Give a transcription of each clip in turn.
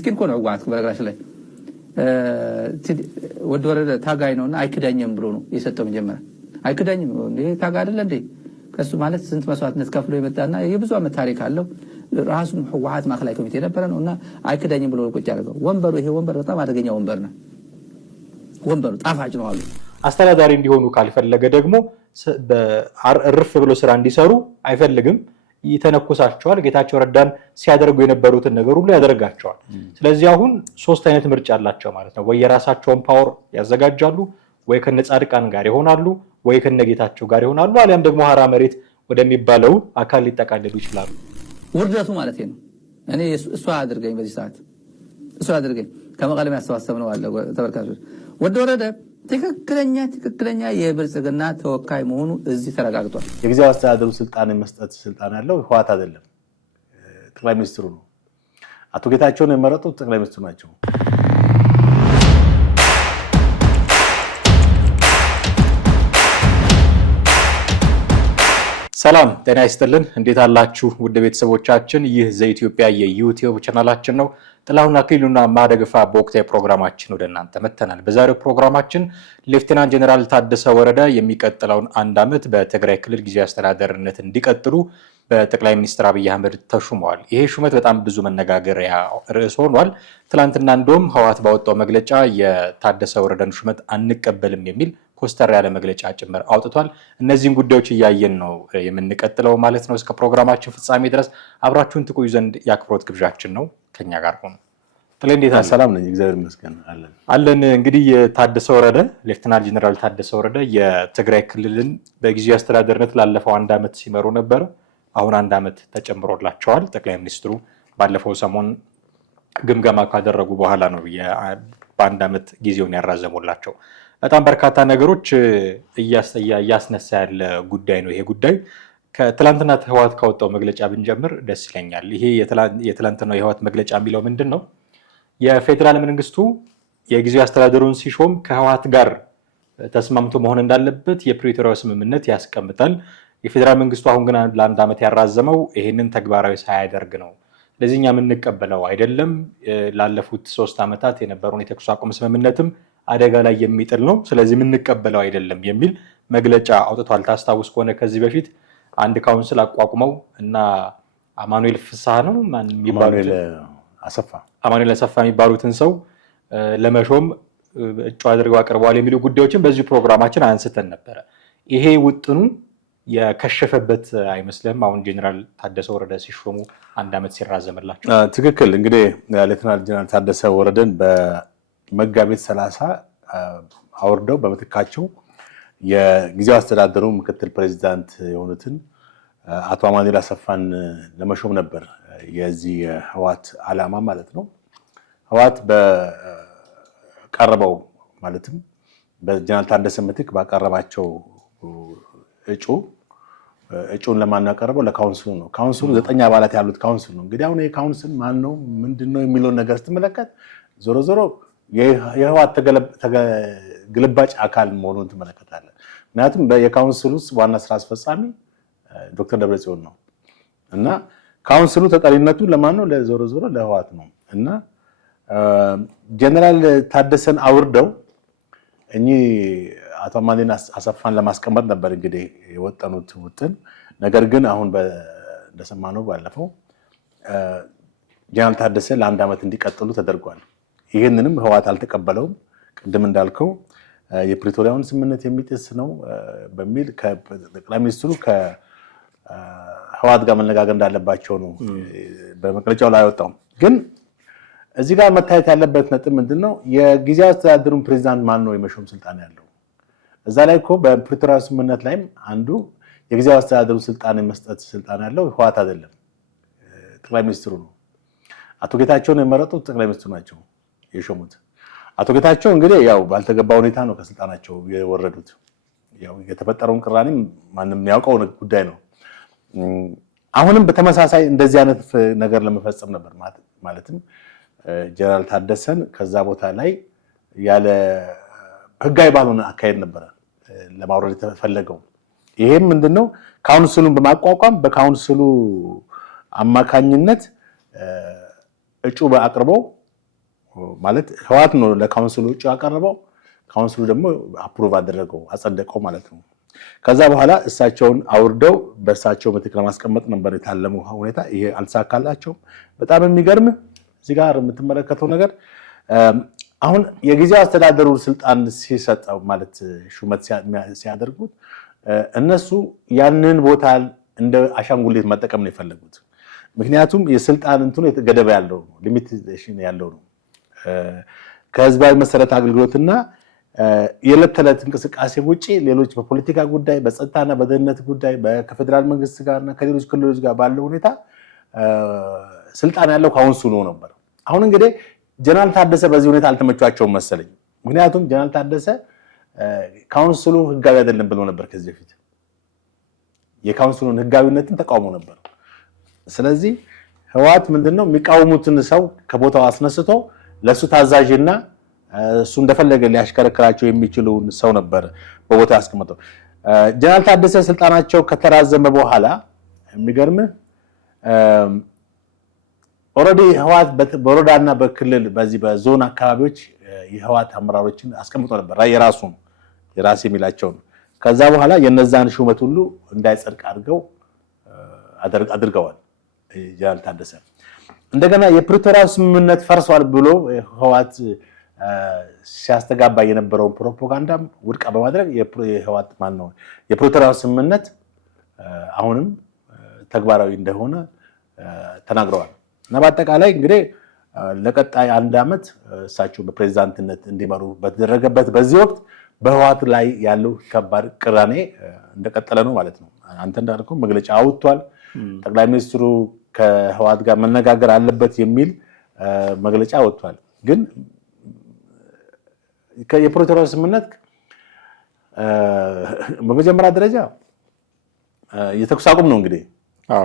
ሚስኪን እኮ ነው ህወሓት በነገራችን ላይ ወደ ወረደ ታጋይ ነውና አይክዳኝም ብሎ ነው የሰጠው መጀመሪያ አይክዳኝም እንዴ ታጋይ አይደለ እንዴ ከሱ ማለት ስንት መስዋዕትነት ከፍሎ የመጣና የብዙ አመት ታሪክ አለው ራሱም ህወሓት ማዕከላዊ ኮሚቴ ነበር ነውና አይክዳኝም ብሎ ቁጭ ያደረገው ወንበሩ ይሄ ወንበር በጣም አደገኛ ወንበር ነው ወንበሩ ጣፋጭ ነው አሉ አስተዳዳሪ እንዲሆኑ ካልፈለገ ደግሞ በአርፍ ብሎ ስራ እንዲሰሩ አይፈልግም ይተነኩሳቸዋል ጌታቸው ረዳን ሲያደርጉ የነበሩትን ነገር ሁሉ ያደርጋቸዋል ስለዚህ አሁን ሶስት አይነት ምርጫ አላቸው ማለት ነው ወይ የራሳቸውን ፓወር ያዘጋጃሉ ወይ ከነጻድቃን ጋር ይሆናሉ ወይ ከነጌታቸው ጋር ይሆናሉ አሊያም ደግሞ ሀራ መሬት ወደሚባለው አካል ሊጠቃለሉ ይችላሉ ውርደቱ ማለት ነው እኔ እሷ አድርገኝ በዚህ ሰዓት እሷ አድርገኝ ከመቀለም ያስተዋሰብነው አለ ተበርካቾች ወደ ወረደ ትክክለኛ የብልጽግና ተወካይ መሆኑ እዚህ ተረጋግጧል የጊዜው አስተዳደሩ ስልጣን መስጠት ስልጣን ያለው ህወሓት አይደለም ጠቅላይ ሚኒስትሩ ነው አቶ ጌታቸውን የመረጡት ጠቅላይ ሚኒስትሩ ናቸው ሰላም ጤና ይስጥልን እንዴት አላችሁ ውድ ቤተሰቦቻችን ይህ ዘኢትዮጵያ የዩቲዩብ ቻናላችን ነው ጥላሁን አክሊሉና ማደግፋ በወቅታዊ ፕሮግራማችን ወደናንተ መተናል በዛሬው ፕሮግራማችን ሌፍተናንት ጀነራል ታደሰ ወረደ የሚቀጥለውን አንድ አመት በትግራይ ክልል ጊዜያዊ አስተዳደርነት እንዲቀጥሉ በጠቅላይ ሚኒስትር አብይ አህመድ ተሹመዋል ይሄ ሹመት በጣም ብዙ መነጋገሪያ ርዕስ ሆኗል ትላንትና እንደውም ህወሓት ባወጣው መግለጫ የታደሰ ወረደን ሹመት አንቀበልም የሚል ፖስተር ያለ መግለጫ ጭምር አውጥቷል እነዚህን ጉዳዮች እያየን ነው የምንቀጥለው ማለት ነው እስከ ፕሮግራማችን ፍጻሜ ድረስ አብራችሁን ትቆዩ ዘንድ ያክብሮት ግብዣችን ነው ከኛ ጋር ሆኑ እንዴት ሰላም ነኝ እግዚአብሔር ይመስገን አለን እንግዲህ የታደሰ ወረደ ሌፍተናንት ጀነራል ታደሰ ወረደ የትግራይ ክልልን በጊዜያዊ አስተዳደርነት ላለፈው አንድ አመት ሲመሩ ነበር አሁን አንድ አመት ተጨምሮላቸዋል ጠቅላይ ሚኒስትሩ ባለፈው ሰሞን ግምገማ ካደረጉ በኋላ ነው በአንድ አመት ጊዜውን ያራዘሙላቸው በጣም በርካታ ነገሮች እያስነሳ ያለ ጉዳይ ነው ይሄ ጉዳይ ከትላንትና ህወሓት ካወጣው መግለጫ ብንጀምር ደስ ይለኛል ይሄ የትላንትናው የህወሓት መግለጫ የሚለው ምንድነው የፌደራል መንግስቱ የጊዜያዊ አስተዳደሩን ሲሾም ከህወሓት ጋር ተስማምቶ መሆን እንዳለበት የፕሪቶሪያው ስምምነት ያስቀምጣል የፌደራል መንግስቱ አሁን ግን ለአንድ አመት ያራዘመው ይሄንን ተግባራዊ ሳያደርግ ነው ለዚህኛ የምንቀበለው አይደለም ላለፉት 3 አመታት የነበረውን የተኩስ አቁም ስምምነትም አደጋ ላይ የሚጥል ነው ስለዚህ የምንቀበለው አይደለም የሚል መግለጫ አውጥቷል ታስታውስ ከሆነ ከዚህ በፊት አንድ ካውንስል አቋቁመው እና አማኑኤል ፍስሐ ነው ማን የሚባሉት አማኑኤል አሰፋ የሚባሉትን ሰው ለመሾም እጩ አድርገው አቅርበዋል የሚሉ ጉዳዮችን በዚህ ፕሮግራማችን አንስተን ነበር ይሄ ውጥኑ የከሸፈበት አይመስልም አሁን ጀነራል ታደሰ ወረደ ሲሾሙ አንድ አመት ሲራዘምላቸው ትክክል እንግዲህ ሌተናል ጀነራል ታደሰ ወረደን በመጋቢት 30 አወርደው በመተካቸው የጊዜያዊ አስተዳደሩ ምክትል ፕሬዝዳንት የሆኑትን አቶ አማኑኤል አሰፋን ለመሾም ነበር የዚህ ህወሓት ዓላማ ማለት ነው ህወሓት በቀረበው ማለትም በጀነራል ታደሰ ምትክ ባቀረባቸው እጩን ለማናቀርበው ለካውንስሉ ነው ካውንስሉ 9 አባላት ያሉት ካውንስሉ ነው እንግዲህ አሁን የካውንስል ማን ነው ምንድነው የሚለው ነገር ስትመለከት ዞሮ ዞሮ የህወሓት ግልባጭ አካል መሆኑን ተመለከታለን ምክንያቱም የካውንስሉ ዋና ስራ አስፈጻሚ ዶክተር ደብረጽዮን ነው እና ካውንስሉ ተጠሪነቱ ለማን ነው ለዞሮ ዞሮ ለህወሓት ነው እና ጀነራል ታደሰን አውርደው እኚህ አቶ አማኑኤል አሰፋን ለማስቀመጥ ነበር እንግዲህ የወጠኑት ውጥን ነገር ግን አሁን እንደሰማነው ባለፈው ጀነራል ታደሰ ለአንድ አመት እንዲቀጥሉ ተደርጓል ይሄንንም ህወሓት አልተቀበለውም ቅድም እንዳልከው የፕሪቶሪያውን ስምምነት የሚጥስ ነው በሚል ከጠቅላይ ሚኒስትሩ ከህወሓት ጋር መነጋገር እንዳለባቸው ነው በመግለጫው ላይ ወጣው ግን እዚህ ጋር መታየት ያለበት ነጥብ ምንድነው የጊዜያዊ አስተዳደሩን ፕሬዝዳንት ማን ነው የመሾም ስልጣን ያለው እዛ ላይ እኮ በፕሪቶሪያው ስምምነት ላይም አንዱ የጊዜያዊ አስተዳደሩ ስልጣን የመስጠት ስልጣን ያለው ህወሓት አይደለም ጠቅላይ ሚኒስትሩ ነው አቶ ጌታቸውን የመረጡት ጠቅላይ ሚኒስትሩ ናቸው የሾሙት አቶ ጌታቸው እንግዲህ ያው ባልተገባ ሁኔታ ነው ከስልጣናቸው የወረዱት ያው የተፈጠረውን ቅራኔ ማንንም ያውቀው ጉዳይ ነው አሁንም በተመሳሳይ እንደዚህ አይነት ነገር ለመፈጸም ነበር ማለትም ጀነራል ታደሰን ከዛ ቦታ ላይ ያለ ህጋዊ ባልሆነ አካሄድ ነበር ለማውረድ የተፈለገው ይሄም ምንድነው ካውንስሉን በማቋቋም በካውንስሉ አማካኝነት እጩ በአቅርበው ማለት ህወሓት ነው ለካውንስሉ ውጭ ያቀረበው። ካውንስሉ ደግሞ አፕሩቭ አደረገው አጸደቀው ማለት ነው። ከዛ በኋላ እሳቸውን አውርደው በእሳቸው ምትክ ለማስቀመጥ ነበር የታለመው ሁኔታ። ይሄ አልተሳካላቸውም። በጣም የሚገርም እዚህ ጋር የምትመለከተው ነገር አሁን የጊዜያዊ አስተዳደሩ ስልጣን ሲሰጠው ማለት ሹመት ሲያደርጉት እነሱ ያንን ቦታ እንደ አሻንጉሊት መጠቀም ነው የፈለጉት። ምክንያቱም የስልጣን እንትኑ ገደብ ያለው ሊሚቴሽን ያለው ነው። ከህዝባዊ መሰረት አገልግሎትና የዕለት ተዕለት እንቅስቃሴ ውጪ ሌሎች በፖለቲካ ጉዳይ፣ በጸጥታና በደህንነት ጉዳይ ከፌዴራል መንግስት ጋርና ከሌሎች ክልሎች ጋር ባለው ሁኔታ ስልጣን ያለው ካውንስሉ ነበር። አሁን እንግዲህ ጀነራል ታደሰ በዚህ ሁኔታ አልተመቿቸውም መሰለኝ። ምክንያቱም ጀነራል ታደሰ ካውንስሉ ህጋዊ አይደለም ብለው ነበር ከዚህ በፊት የካውንስሉን ህጋዊነትን ተቃውሞ ነበር። ስለዚህ ህወሓት ምንድነው የሚቃወሙትን ሰው ከቦታው አስነስቶ ለሱ ታዛዥና እሱ እንደፈለገ ሊያሽከረክራቸው የሚችሉን ሰው ነበር በቦታው ያስቀመጠው። ጀነራል ታደሰ ስልጣናቸው ከተራዘመ በኋላ የሚገርምህ ኦልሬዲ ህወሓት በወረዳና በክልል በዚህ በዞን አካባቢዎች የህወሓት አመራሮችን አስቀምጦ ነበር የራስ የሚላቸው። ከዛ በኋላ የነዛን ሹመት ሁሉ እንዳይጸድቅ አድርገዋል ጀነራል ታደሰ። እንደገና የፕሪቶሪያ ስምምነት ፈርሷል ብሎ ህወሓት ሲያስተጋባ የነበረውን ፕሮፓጋንዳም ውድቅ በማድረግ የህወሓት የፕሪቶሪያ ስምምነት አሁንም ተግባራዊ እንደሆነ ተናግረዋል። እና በአጠቃላይ እንግዲህ ለቀጣይ 1 ዓመት እሳቸው በፕሬዝዳንትነት እንዲመሩ በተደረገበት በዚህ ወቅት በህወሓት ላይ ያለው ከባድ ቅራኔ እንደቀጠለ ነው ማለት ነው። አንተ እንዳልከው መግለጫ አውጥቷል። ጠቅላይ ሚኒስትሩ ከህወሓት ጋር መነጋገር አለበት የሚል መግለጫ አውጥቷል። ግን የፕሪቶሪያ ስምምነት በመጀመሪያ ደረጃ የተኩስ አቁም ነው። እንግዲህ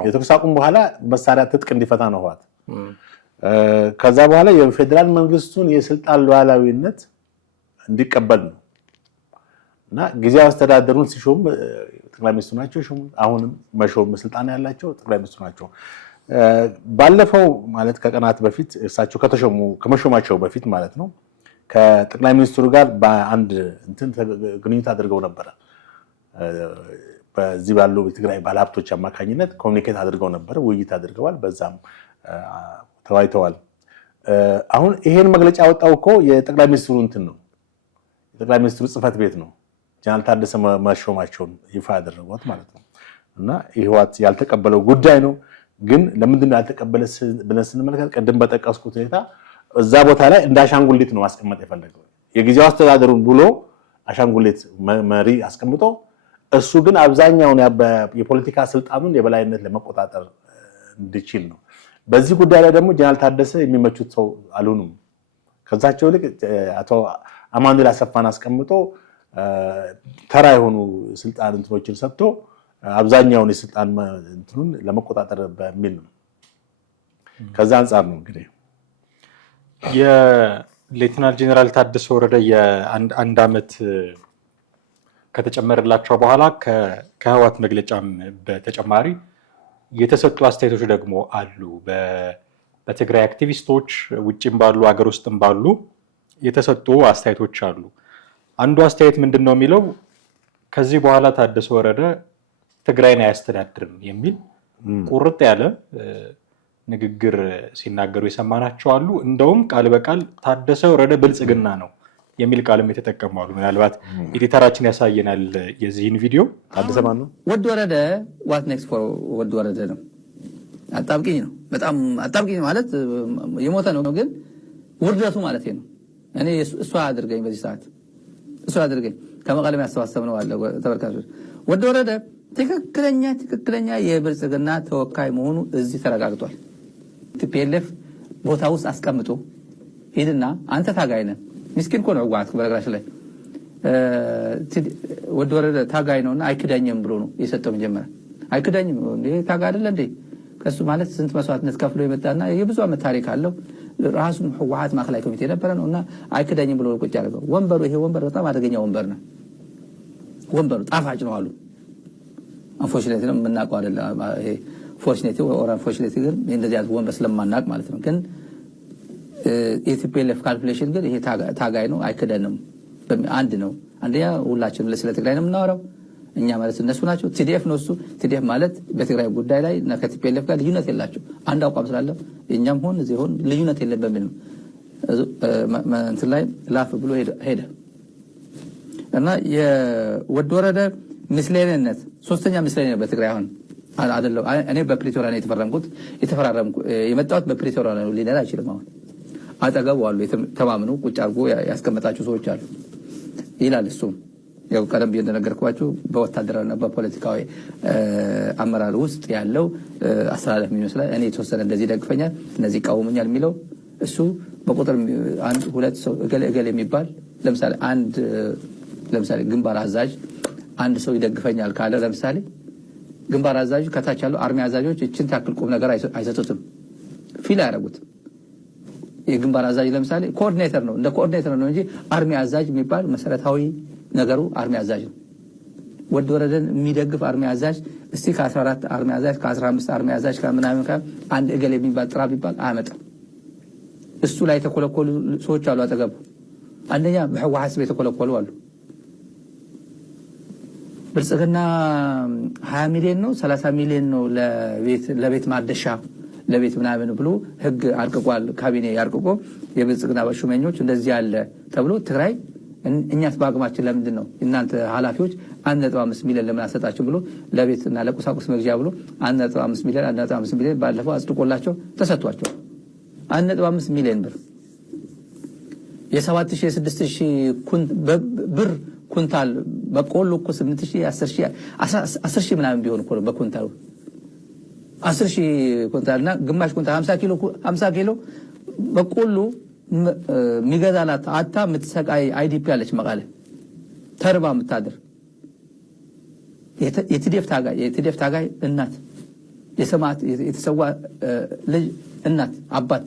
የተኩስ አቁም በኋላ መሳሪያ ትጥቅ እንዲፈታ ነው ህወሓት። ከዛ በኋላ የፌዴራል መንግስቱን የስልጣን ሉዓላዊነት እንዲቀበል ነው እና ጊዜያዊ አስተዳደሩን ሲሾም ጠቅላይ ሚኒስትሩ ናቸው የሾሙት። አሁንም መሾም ስልጣን ያላቸው ጠቅላይ ሚኒስትሩ ናቸው። ባለፈው ማለት ከቀናት በፊት እሳቸው ከመሾማቸው በፊት ማለት ነው ከጠቅላይ ሚኒስትሩ ጋር በአንድ ግንኙነት አድርገው ነበረ። በዚህ ባሉ የትግራይ ባለሀብቶች አማካኝነት ኮሚኒኬት አድርገው ነበር፣ ውይይት አድርገዋል። በዛም ተወያይተዋል። አሁን ይሄን መግለጫ ያወጣው እኮ የጠቅላይ ሚኒስትሩ ነው የጠቅላይ ሚኒስትሩ ጽህፈት ቤት ነው ጀነራል ታደሰ መሾማቸውን ይፋ ያደረጉት ማለት ነው። እና ህወሓት ያልተቀበለው ጉዳይ ነው። ግን ለምንድን ነው ያልተቀበለ ብለን ስንመለከት ቅድም በጠቀስኩት ሁኔታ እዛ ቦታ ላይ እንደ አሻንጉሊት ነው ማስቀመጥ የፈለገው። የጊዜያዊ አስተዳደሩን ብሎ አሻንጉሊት መሪ አስቀምጦ እሱ ግን አብዛኛውን የፖለቲካ ስልጣኑን የበላይነት ለመቆጣጠር እንዲችል ነው። በዚህ ጉዳይ ላይ ደግሞ ጀነራል ታደሰ የሚመቹት ሰው አልሆኑም። ከዛቸው ልክ አቶ አማኑኤል አሰፋን አስቀምጦ ተራ የሆኑ ስልጣን እንትኖችን ሰጥቶ አብዛኛውን የስልጣን እንትኑን ለመቆጣጠር በሚል ነው። ከዛ አንጻር ነው እንግዲህ የሌተናል ጄኔራል ታደሰ ወረደ የአንድ ዓመት ከተጨመረላቸው በኋላ ከህወሓት መግለጫም በተጨማሪ የተሰጡ አስተያየቶች ደግሞ አሉ። በትግራይ አክቲቪስቶች ውጭም ባሉ ሀገር ውስጥም ባሉ የተሰጡ አስተያየቶች አሉ። አንዱ አስተያየት ምንድን ነው የሚለው ከዚህ በኋላ ታደሰ ወረደ ትግራይን አያስተዳድርም የሚል ቁርጥ ያለ ንግግር ሲናገሩ የሰማናቸው አሉ። እንደውም ቃል በቃል ታደሰ ወረደ ብልጽግና ነው የሚል ቃልም የተጠቀሙ አሉ። ምናልባት ኤዲተራችን ያሳየናል የዚህን ቪዲዮ። ታደሰ ማን ነው? ወድ ወረደ ዋት ኔክስት ፎር ወድ ወረደ ነው። አጣብቂኝ ነው፣ በጣም አጣብቂኝ ማለት የሞተ ነው፣ ግን ውርደቱ ማለት ነው። እኔ እሷ አድርገኝ በዚህ ሰዓት እሷ አድርገኝ ከመቀለም ያስተዋሰብ ነው አለ ተበርካቾች። ወድ ወረደ ትክክለኛ የብልጽግና ተወካይ መሆኑ እዚህ ተረጋግጧል። ቲፒኤልኤፍ ቦታ ውስጥ አስቀምጦ ሄድና አንተ ታጋይ ነህ፣ ምስኪን እኮ ነው ህወሓት በነገራችን ላይ ወድ ወረደ ታጋይ ነውና አይክዳኝም ብሎ ነው የሰጠው። መጀመሪያ አይክዳኝም እንዴ ታጋይ አይደለ እንዴ? ከሱ ማለት ስንት መስዋዕትነት ከፍሎ የመጣና የብዙ ዓመት ታሪክ አለው። ራሱም ህወሓት ማዕከላዊ ኮሚቴ ነበረ ነውና አይክዳኝም ብሎ ቁጭ ያደረገው። ወንበሩ ይሄ ወንበር በጣም አደገኛ ወንበር ነው። ወንበሩ ጣፋጭ ነው አሉ። አንፎርቹኔትሊ ነው የምናውቀው አይደለ? ይሄ ፎርቹኔትሊ ኦር አንፎርቹኔትሊ ግን እንደዚህ አይነት ወንበር ስለማናውቅ ማለት ነው። ግን የቲፒኤልኤፍ ካልኩሌሽን ግን ይሄ ታጋይ ነው አይከደንም አንድ ነው አንደኛ ሁላችንም ስለ ትግራይ ነው የምናወራው እኛ ማለት እነሱ ናቸው ቲዲኤፍ ነው እሱ ቲዲኤፍ ማለት በትግራይ ጉዳይ ላይ እና ከቲፒኤልኤፍ ጋር ልዩነት የላቸው አንድ አቋም ስላለ እኛም ሆን እዚህ ሆን ልዩነት የለም በሚል ነው እንትን ላይ ላፍ ብሎ ሄደ እና የወድ ወረደ ምስለኔነት ሶስተኛ ምስለኔነት በትግራይ አሁን አይደለም እኔ በፕሪቶሪያ ነው የተፈራረምኩ የመጣሁት በፕሪቶሪያ ነው ሊነራ አይችልም አሁን አጠገቡ አሉ ተማምኑ ቁጭ አድርጎ ያስቀመጣቸው ሰዎች አሉ ይላል እሱ ያው ቀደም ብዬ እንደነገርኳችሁ በወታደራዊና በፖለቲካዊ አመራር ውስጥ ያለው አስተላለፍ የሚመስለው እኔ የተወሰነ እንደዚህ ደግፈኛል እነዚህ ቃወሙኛል የሚለው እሱ በቁጥር አንድ ሁለት ሰው እገሌ የሚባል ለምሳሌ ግንባር አዛዥ አንድ ሰው ይደግፈኛል ካለ ለምሳሌ ግንባር አዛዡ ከታች ያለው አርሚ አዛዦች እችን ታክል ቁም ነገር አይሰጡትም ፊል ያደርጉት የግንባር አዛዥ ለምሳሌ ኮኦርዲኔተር ነው እንደ ኮኦርዲኔተር ነው እንጂ አርሚ አዛዥ የሚባል መሰረታዊ ነገሩ አርሚ አዛዥ ነው ወድ ወረደን የሚደግፍ አርሚ አዛዥ እስቲ ከ14 አርሚ አዛዥ ከ15 አርሚ አዛዥ ከምናምን አንድ እገሌ የሚባል ጥራ ቢባል አያመጣም እሱ ላይ ተኮለኮሉ ሰዎች አሉ አጠገቡ አንደኛ በህወሓት ቤት ተኮለኮሉ አሉ ብልጽግና 20 ሚሊዮን ነው 30 ሚሊዮን ነው ለቤት ማደሻ ለቤት ምናምን ብሎ ህግ አርቅቋል ካቢኔ ያርቅቆ የብልጽግና በሹመኞች እንደዚህ ያለ ተብሎ ትግራይ እኛስ በአቅማችን ለምንድን ነው እናንተ ኃላፊዎች 1.5 ሚሊዮን ለምን አሰጣችሁ ብሎ ለቤትና ለቁሳቁስ መግዣ ብሎ 1.5 ሚሊዮን ባለፈው አጽድቆላቸው ተሰጥቷቸው 1.5 ሚሊዮን ብር የ7000 6000 ብር ኩንታል በቆሎ እኮ 8000 10000 ምናምን ቢሆን እኮ በኩንታሉ 10000 ኩንታልና ግማሽ ኩንታል 50 ኪሎ በቆሎ ሚገዛላት አታ ምትሰቃይ አይዲፒ አለች መቃለ ተርባ ምታደር የቲዲኤፍ ታጋይ እናት የሰማት የተሰዋ ልጅ እናት አባት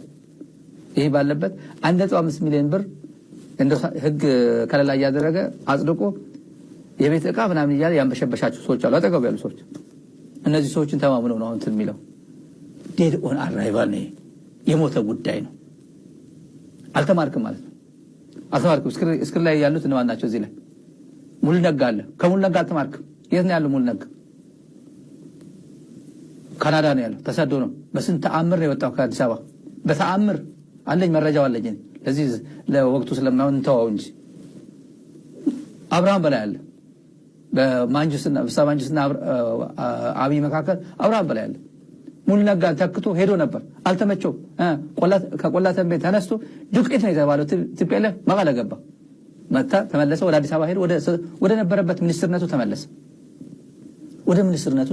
ይሄ ባለበት 1.5 ሚሊዮን ብር እንደ ህግ ከለላ ያደረገ አጽድቆ የቤት ዕቃ ምናምን ይያል ያንበሸበሻቸው ሰዎች አሉ አጠገቡ ያሉ ሰዎች እነዚህ ሰዎችን ተማምነው ነው እንትን የሚለው ዴድ ኦን አራይቫል ነው የሞተ ጉዳይ ነው አልተማርክም ማለት ነው አልተማርክም እስክር ላይ ያሉት እነማን ናቸው እዚህ ላይ ሙሉ ነጋ አለ ከሙሉ ነጋ አልተማርክም የት ነው ያለው ሙሉ ነጋ ካናዳ ነው ያለው ተሰዶ ነው በስንት ተአምር ነው የወጣው ከአዲስ አበባ በተአምር አለኝ መረጃው አለኝ ለዚህ ለወቅቱ ስለማይሆን ተዋው እንጂ አብርሃም በላይ አለ በማንጁስና አብይ መካከል አብርሃም በላይ አለ ሙሉ ነጋ ተክቶ ሄዶ ነበር አልተመቸው ከቆላተን ቤት ተነስቶ ዱቄት ነው የተባለው ቲፒኤልኤፍ መቀለ ገባ መጣ ተመለሰ ወደ አዲስ አበባ ሄዶ ወደ ነበረበት ሚኒስትርነቱ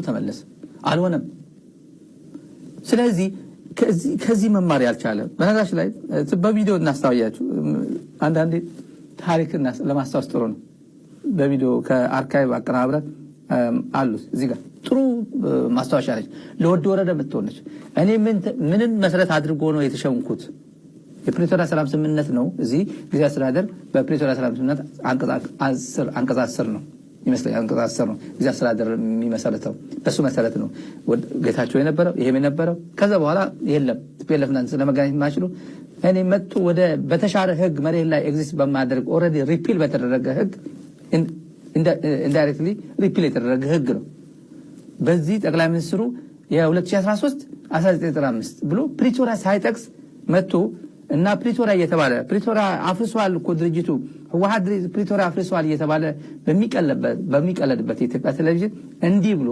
ተመለሰ አልሆነም ስለዚህ ከዚህ መማር ያልቻለ በነገራችን ላይ በቪዲዮ እናስተዋያችሁ አንዳንዴ ታሪክና ለማስታወስ ጥሩ ነው በቪዲዮ ከአርካይቭ አቀናብረት አሉ እዚህ ጋር ጥሩ ማስታወሻ ነች ለወድ ወረደ ምትሆነች እኔ ምንን መሰረት አድርጎ ነው የተሸምኩት የፕሪቶሪያ ሰላም ስምምነት ነው እዚህ ጊዜ አስተዳደር በፕሪቶሪያ ሰላም ስምምነት አንቀጽ 10 ነው ይመስለኛል አንቀጽ 10 ነው ጊዜ አስተዳደር የሚመሰረተው በሱ መሰረት ነው ጌታቸው የነበረው ይሄም የነበረው ከዛ በኋላ የለም ቲፒኤልኤፍና ስለመገናኘት ማይችሉ እኔ መጡ ወደ በተሻረ ህግ መሬት ላይ ኤግዚስት በማድረግ ኦሬዲ ሪፒል በተደረገ ህግ ኢንዳይሬክትሊ ሪፒል የተደረገ ህግ ነው በዚህ ጠቅላይ ሚኒስትሩ የ2013 1995 ብሎ ፕሪቶሪያ ሳይጠቅስ መጥቶ እና ፕሪቶሪያ እየተባለ ፕሪቶሪያ አፍርሷል እኮ ድርጅቱ ህወሓት ፕሪቶሪያ አፍርሷል እየተባለ በሚቀለድበት የኢትዮጵያ ቴሌቪዥን እንዲህ ብሎ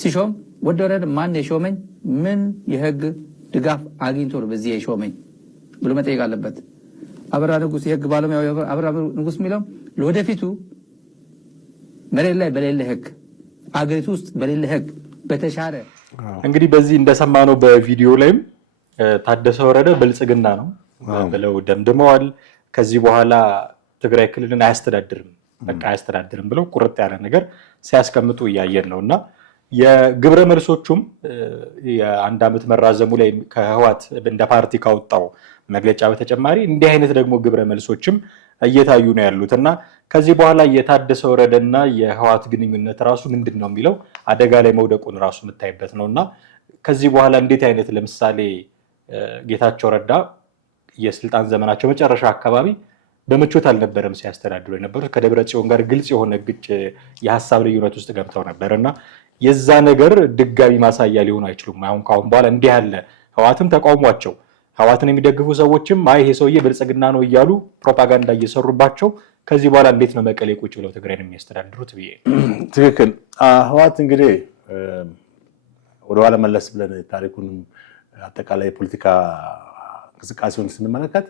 ሲሾም ወደ ወረደ ማን የሾመኝ ምን የህግ ድጋፍ አግኝቶ ነው በዚህ የሾመኝ ብሎ መጠየቅ አለበት አበራ ንጉስ የህግ ባለሙያው አበራ ንጉስ የሚለው ለወደፊቱ መሬት ላይ በሌለ ህግ አገሪቱ ውስጥ በሌለ ህግ በተሻለ እንግዲህ በዚህ እንደሰማነው በቪዲዮ ላይም ታደሰ ወረደ ብልጽግና ነው ብለው ደምድመዋል ከዚህ በኋላ ትግራይ ክልልን አያስተዳድርም ብለው ቁርጥ ያለ ነገር ሲያስቀምጡ እያየን ነውና የግብረ መልሶቹም የአንድ ዓመት መራዘሙ ላይ ከህወሓት እንደ ፓርቲ ካወጣው መግለጫ በተጨማሪ እንዲህ አይነት ደግሞ ግብረ መልሶችም እየታዩ ነው ያሉትና ከዚህ በኋላ የታደሰ ወረደና የህወሓት ግንኙነት ራሱ ምንድነው የሚለው አደጋ ላይ መውደቁን ራሱ የምታይበት ነውና ከዚህ በኋላ እንዴት አይነት ለምሳሌ ጌታቸው ረዳ የስልጣን ዘመናቸው መጨረሻ አካባቢ በምቾት አልነበረም ሲያስተዳድሩ የነበሩት። ከደብረ ጽዮን ጋር ግልጽ የሆነ የሀሳብ ልዩነት ውስጥ ገብተው ነበር እና የዛ ነገር ድጋሚ ማሳያ ሊሆኑ አይችሉም። አሁን ካሁን በኋላ እንዲህ ያለ ህወሓትም ተቃውሟቸው ህወሓትን የሚደግፉ ሰዎችም ይሄ ሰውዬ ብልጽግና ነው እያሉ ፕሮፓጋንዳ እየሰሩባቸው ከዚህ በኋላ እንዴት ነው መቀሌ ቁጭ ብለው ትግራይን የሚያስተዳድሩት ብዬ። ትክክል። ህወሓት እንግዲህ ወደኋላ መለስ ብለን ታሪኩን አጠቃላይ የፖለቲካ እንቅስቃሴውን ስንመለከት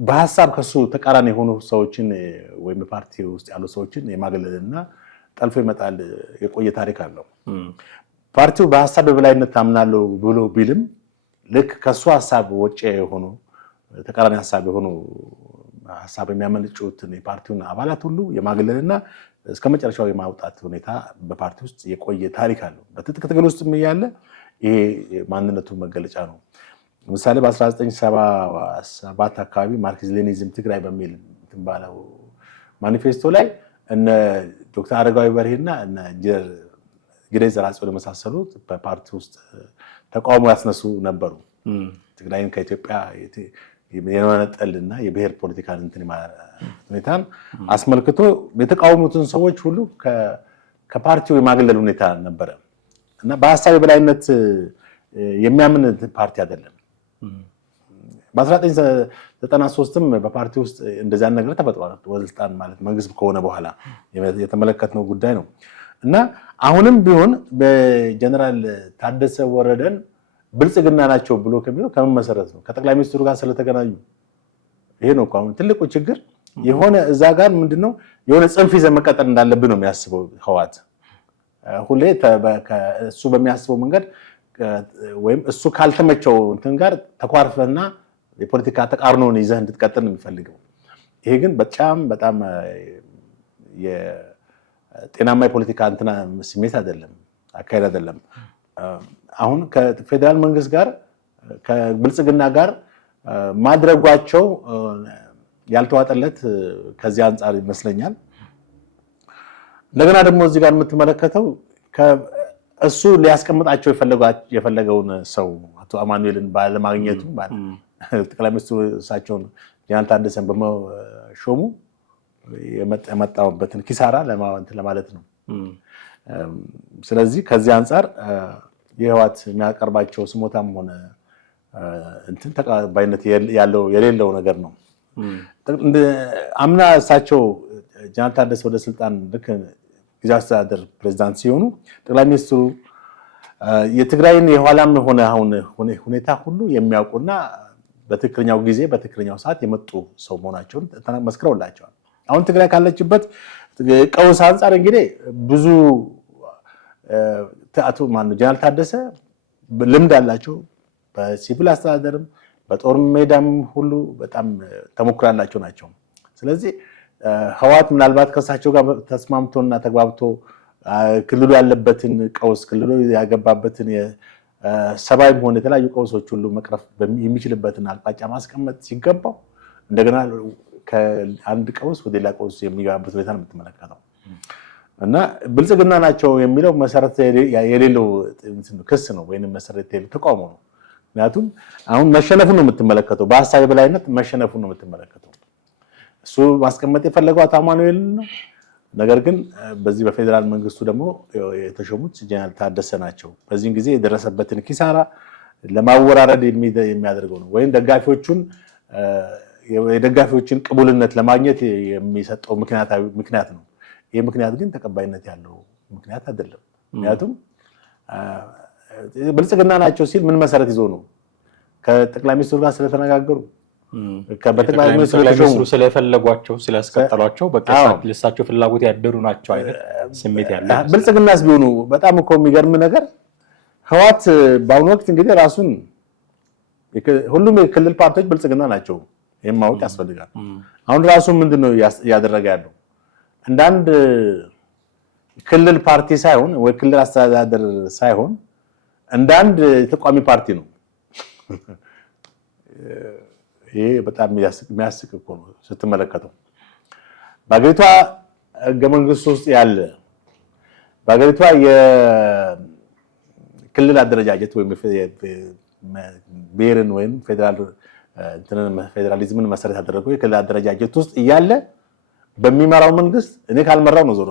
በሀሳብ ከሱ ተቃራኒ የሆኑ ሰዎችን ወይም ፓርቲ ውስጥ ያሉ ሰዎችን የማግለልና ጠልፎ ይመጣል የቆየ ታሪክ አለው። ፓርቲው በሀሳብ በበላይነት ታምናለሁ ብሎ ቢልም ልክ ከሱ ሀሳብ ወጪ የሆኑ ተቃራኒ ሀሳብ የሆኑ ሀሳብ የሚያመነጩትን የፓርቲውን አባላት ሁሉ የማግለልና እስከ መጨረሻው የማውጣት ሁኔታ በፓርቲ ውስጥ የቆየ ታሪክ አለው። በትጥቅ ትግል ውስጥ ያለ ይሄ ማንነቱ መገለጫ ነው። ለምሳሌ በ1977 አካባቢ ማርክስ ሌኒዝም ትግራይ በሚል ባለው ማኒፌስቶ ላይ እነ ዶክተር አረጋዊ በርሄና እነ ጊዜ ዘርአጽዮን የመሳሰሉት በፓርቲ ውስጥ ተቃውሞ ያስነሱ ነበሩ። ትግራይን ከኢትዮጵያ የመነጠልና የብሔር ፖለቲካን ሁኔታን አስመልክቶ የተቃወሙትን ሰዎች ሁሉ ከፓርቲው የማግለል ሁኔታ ነበረ እና በሀሳብ የበላይነት የሚያምን ፓርቲ አይደለም። በ1993ም በፓርቲ ውስጥ እንደዚያ ነገር ተፈጥሯል። ወልስልጣን ማለት መንግስት ከሆነ በኋላ የተመለከትነው ጉዳይ ነው እና አሁንም ቢሆን በጀነራል ታደሰ ወረደን ብልጽግና ናቸው ብሎ ከሚለው ከምን መሰረት ነው? ከጠቅላይ ሚኒስትሩ ጋር ስለተገናኙ። ይሄ ነው እኮ አሁን ትልቁ ችግር። የሆነ እዛ ጋር ምንድነው የሆነ ጽንፍ ይዘን መቀጠል እንዳለብን ነው የሚያስበው ህወሓት። ሁሌ እሱ በሚያስበው መንገድ ወይም እሱ ካልተመቸው እንትን ጋር ተኳርፈና የፖለቲካ ተቃርኖውን ይዘህ እንድትቀጥል ነው የሚፈልገው። ይሄ ግን በጣም የጤናማ የፖለቲካ እንትና ስሜት አይደለም፣ አካሄድ አይደለም። አሁን ከፌዴራል መንግስት ጋር ከብልጽግና ጋር ማድረጓቸው ያልተዋጠለት ከዚህ አንጻር ይመስለኛል። እንደገና ደግሞ እዚህ ጋር የምትመለከተው እሱ ሊያስቀምጣቸው የፈለገውን ሰው አቶ አማኑኤልን ባለማግኘቱ ጠቅላይ ሚኒስትሩ እሳቸውን ጀነራል ታደሰን በመሾሙ የመጣበትን ኪሳራ ለማለት ነው። ስለዚህ ከዚህ አንጻር የህወሓት የሚያቀርባቸው ስሞታም ሆነ እንትን ተቀባይነት የሌለው ነገር ነው። አምና እሳቸው ጀነራል ታደሰ ወደ ስልጣን ልክ ጊዜያዊ አስተዳደር ፕሬዝዳንት ሲሆኑ ጠቅላይ ሚኒስትሩ የትግራይን የኋላም ሆነ አሁን ሁኔታ ሁሉ የሚያውቁና በትክክለኛው ጊዜ በትክክለኛው ሰዓት የመጡ ሰው መሆናቸውን መስክረውላቸዋል። አሁን ትግራይ ካለችበት ቀውስ አንጻር እንግዲህ ብዙ አቶ ጀነራል ታደሰ ልምድ አላቸው። በሲቪል አስተዳደርም በጦር ሜዳም ሁሉ በጣም ተሞክሮ ያላቸው ናቸው። ስለዚህ ህወሓት ምናልባት ከእሳቸው ጋር ተስማምቶና ተግባብቶ ክልሉ ያለበትን ቀውስ ክልሉ ያገባበትን የሰብአዊም ሆነ የተለያዩ ቀውሶች ሁሉ መቅረፍ የሚችልበትን አቅጣጫ ማስቀመጥ ሲገባው እንደገና ከአንድ ቀውስ ወደ ሌላ ቀውስ የሚገባበት ሁኔታ ነው የምትመለከተው እና ብልጽግና ናቸው የሚለው መሰረት የሌለው ክስ ነው ወይም መሰረት የሌለው ተቃውሞ ነው። ምክንያቱም አሁን መሸነፉን ነው የምትመለከተው፣ በሀሳብ የበላይነት መሸነፉን ነው የምትመለከተው። እሱ ማስቀመጥ የፈለገው አቶ አማኑኤል ነው። ነገር ግን በዚህ በፌዴራል መንግስቱ ደግሞ የተሾሙት ጀነራል ታደሰ ናቸው። በዚህም ጊዜ የደረሰበትን ኪሳራ ለማወራረድ የሚያደርገው ነው ወይም የደጋፊዎችን ቅቡልነት ለማግኘት የሚሰጠው ምክንያት ነው። ይህ ምክንያት ግን ተቀባይነት ያለው ምክንያት አይደለም። ምክንያቱም ብልጽግና ናቸው ሲል ምን መሰረት ይዞ ነው? ከጠቅላይ ሚኒስትሩ ጋር ስለተነጋገሩ በጠቅላይ ሚኒስትሩ ስለፈለጓቸው ስላስቀጠሏቸው በቃ ለሳቸው ፍላጎት ያደሩ ናቸው አይነት ስሜት ያለ ብልጽግናስ ቢሆኑ በጣም እኮ የሚገርም ነገር ህወሓት በአሁኑ ወቅት እንግዲህ ራሱን ሁሉም የክልል ፓርቲዎች ብልጽግና ናቸው። ይህም ማወቅ ያስፈልጋል። አሁን ራሱ ምንድነው እያደረገ ያለው? እንደ አንድ ክልል ፓርቲ ሳይሆን ወይ ክልል አስተዳደር ሳይሆን እንደ አንድ ተቋሚ ፓርቲ ነው። ይሄ በጣም የሚያስቅ እኮ ነው ስትመለከተው። በአገሪቷ ህገ መንግስት ውስጥ ያለ በአገሪቷ የክልል አደረጃጀት ወይም ብሔርን ወይም ፌዴራሊዝምን መሰረት ያደረገው የክልል አደረጃጀት ውስጥ እያለ በሚመራው መንግስት እኔ ካልመራው ነው ዞሮ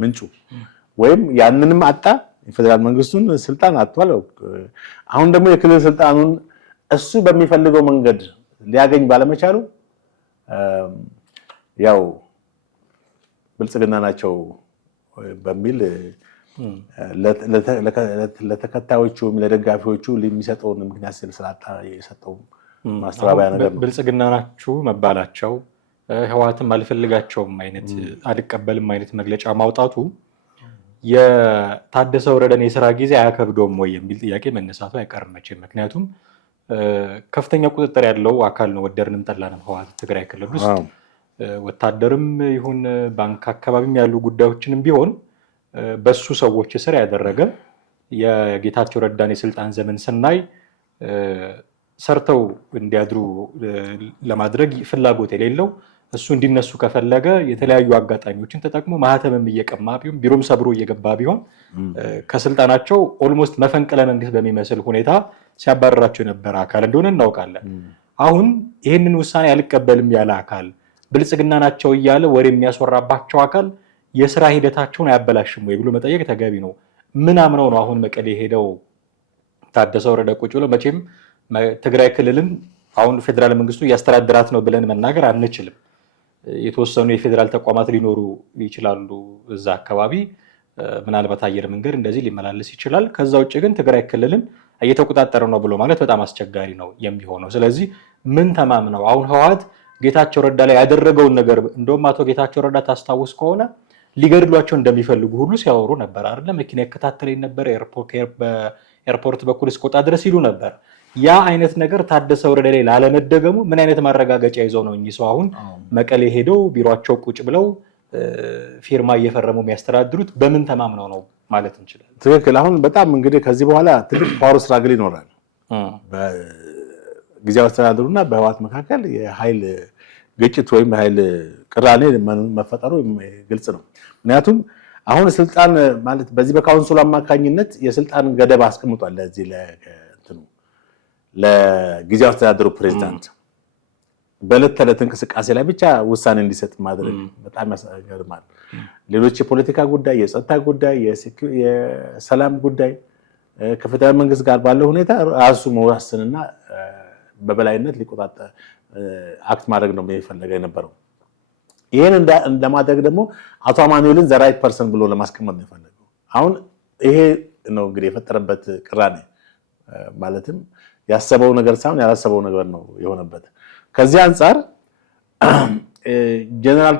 ምንጩ ወይም ያንንም አጣ የፌዴራል መንግስቱን ስልጣን አጥቷል። አሁን ደግሞ የክልል ስልጣኑን እሱ በሚፈልገው መንገድ ሊያገኝ ባለመቻሉ ያው ብልጽግና ናቸው በሚል ለተከታዮቹም ለደጋፊዎቹ የሚሰጠውን ምክንያት ስላጣ የሰጠው ማስተባበያ ነገር ነው። ብልጽግና ናችሁ መባላቸው ህወሓትም አልፈልጋቸውም አይነት አልቀበልም አይነት መግለጫ ማውጣቱ የታደሰ ወረደን የሥራ ጊዜ አያከብደውም ወይ የሚል ጥያቄ መነሳቱ አይቀርም መቼም። ምክንያቱም ከፍተኛ ቁጥጥር ያለው አካል ነው ወደድንም ጠላንም ህወሓት ትግራይ ክልል ውስጥ ወታደርም ይሁን ባንክ አካባቢም ያሉ ጉዳዮችንም ቢሆን በሱ ሰዎች ስር ያደረገ የጌታቸው ረዳን የስልጣን ዘመን ስናይ ሰርተው እንዲያድሩ ለማድረግ ፍላጎት የሌለው እሱ እንዲነሱ ከፈለገ የተለያዩ አጋጣሚዎችን ተጠቅሞ ማህተምም እየቀማ ቢሆን ቢሮም ሰብሮ እየገባ ቢሆን ከስልጣናቸው ኦልሞስት መፈንቅለ መንግስት በሚመስል ሁኔታ ሲያባረራቸው የነበረ አካል እንደሆነ እናውቃለን። አሁን ይህንን ውሳኔ አልቀበልም ያለ አካል ብልጽግና ናቸው እያለ ወሬ የሚያስወራባቸው አካል የስራ ሂደታቸውን አያበላሽም ወይ ብሎ መጠየቅ ተገቢ ነው። ምን አምነው ነው አሁን መቀሌ ሄደው ታደሰ ወረደ ቁጭ ብለው መቼም ትግራይ ክልልን አሁን ፌዴራል መንግስቱ እያስተዳደራት ነው ብለን መናገር አንችልም። የተወሰኑ የፌዴራል ተቋማት ሊኖሩ ይችላሉ እዛ አካባቢ፣ ምናልባት አየር መንገድ እንደዚህ ሊመላለስ ይችላል። ከዛ ውጭ ግን ትግራይ ክልልን እየተቆጣጠረ ነው ብሎ ማለት በጣም አስቸጋሪ ነው የሚሆነው። ስለዚህ ምን ተማምነው አሁን ህወሓት ጌታቸው ረዳ ላይ ያደረገውን ነገር እንደውም አቶ ጌታቸው ረዳ ታስታውስ ከሆነ ሊገድሏቸው እንደሚፈልጉ ሁሉ ሲያወሩ ነበር አይደል? መኪና ይከታተለኝ ነበር በኤርፖርት በኩል እስከወጣ ድረስ ይሉ ነበር። ያ አይነት ነገር ታደሰ ወረደ ላይ ላለመደገሙ ምን አይነት ማረጋገጫ ይዘው ነው እኚህ ሰው አሁን መቀሌ ሄደው ቢሮአቸው ቁጭ ብለው ፊርማ እየፈረሙ የሚያስተዳድሩት? በምን ተማምነው ነው ማለት እንችላለን? ትክክል። አሁን በጣም እንግዲህ ከዚህ በኋላ ትልቅ ፓወር ስትራግል ይኖራል በጊዜያዊ አስተዳደሩና በህወሓት መካከል የኃይል ግጭት ወይም የኃይል ቅራኔ መፈጠሩ ግልጽ ነው። ምክንያቱም አሁን ስልጣን ማለት በዚህ በካውንስሉ አማካኝነት የስልጣን ገደብ አስቀምጧል ለዚህ ለጊዜያዊ አስተዳደሩ ፕሬዝዳንት በዕለት ተዕለት እንቅስቃሴ ላይ ብቻ ውሳኔ እንዲሰጥ ማድረግ በጣም ያስገርማል። ሌሎች የፖለቲካ ጉዳይ፣ የጸጥታ ጉዳይ፣ የሰላም ጉዳይ ከፌደራል መንግስት ጋር ባለው ሁኔታ ራሱ መወሰንና በበላይነት ሊቆጣጠር አክት ማድረግ ነው የሚፈለገው የነበረው። ይሄን ለማድረግ ደግሞ አቶ አማኑኤልን ዘ ራይት ፐርሰን ብሎ ለማስቀመጥ ነው የፈለገው። አሁን ይሄ ነው እንግዲህ የፈጠረበት ቅራኔ፣ ማለትም ያሰበው ነገር ሳይሆን ያላሰበው ነገር ነው የሆነበት። ከዚህ አንጻር ጀነራል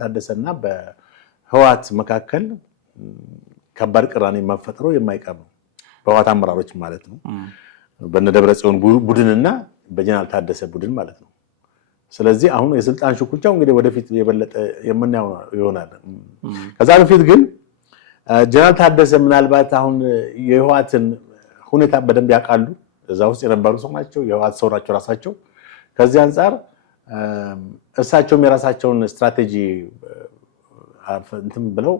ታደሰና በህወሓት መካከል ከባድ ቅራኔ መፈጠሩ የማይቀር ነው፣ በህወሓት አመራሮች ማለት ነው፣ በነደብረጽዮን ቡድንና በጀነራል ታደሰ ቡድን ማለት ነው። ስለዚህ አሁን የስልጣን ሽኩቻው እንግዲህ ወደፊት የበለጠ የምናየው ይሆናል። ከዛ በፊት ግን ጀነራል ታደሰ ምናልባት አሁን የህወሓትን ሁኔታ በደንብ ያውቃሉ። እዛ ውስጥ የነበሩ ሰው ናቸው፣ የህወሓት ሰው ናቸው ራሳቸው። ከዚህ አንጻር እሳቸውም የራሳቸውን ስትራቴጂ እንትን ብለው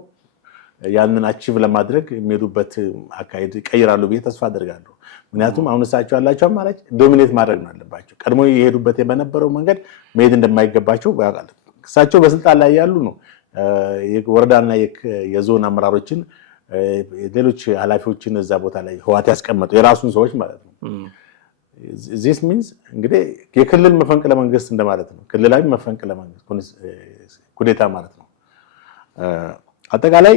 ያንን አቺቭ ለማድረግ የሚሄዱበት አካሄድ ይቀይራሉ ብዬ ተስፋ አደርጋለሁ። ምክንያቱም አሁን እሳቸው ያላቸው አማራጭ ዶሚኔት ማድረግ ነው አለባቸው። ቀድሞ የሄዱበት በነበረው መንገድ መሄድ እንደማይገባቸው ያውቃሉ። እሳቸው በስልጣን ላይ ያሉ ነው የወረዳና የዞን አመራሮችን ሌሎች ኃላፊዎችን እዛ ቦታ ላይ ህወሓት ያስቀመጠው የራሱን ሰዎች ማለት ነው። ዚስ ሚንስ እንግዲህ የክልል መፈንቅለ መንግስት እንደማለት ነው። ክልላዊ መፈንቅለ መንግስት ኩዴታ ማለት ነው። አጠቃላይ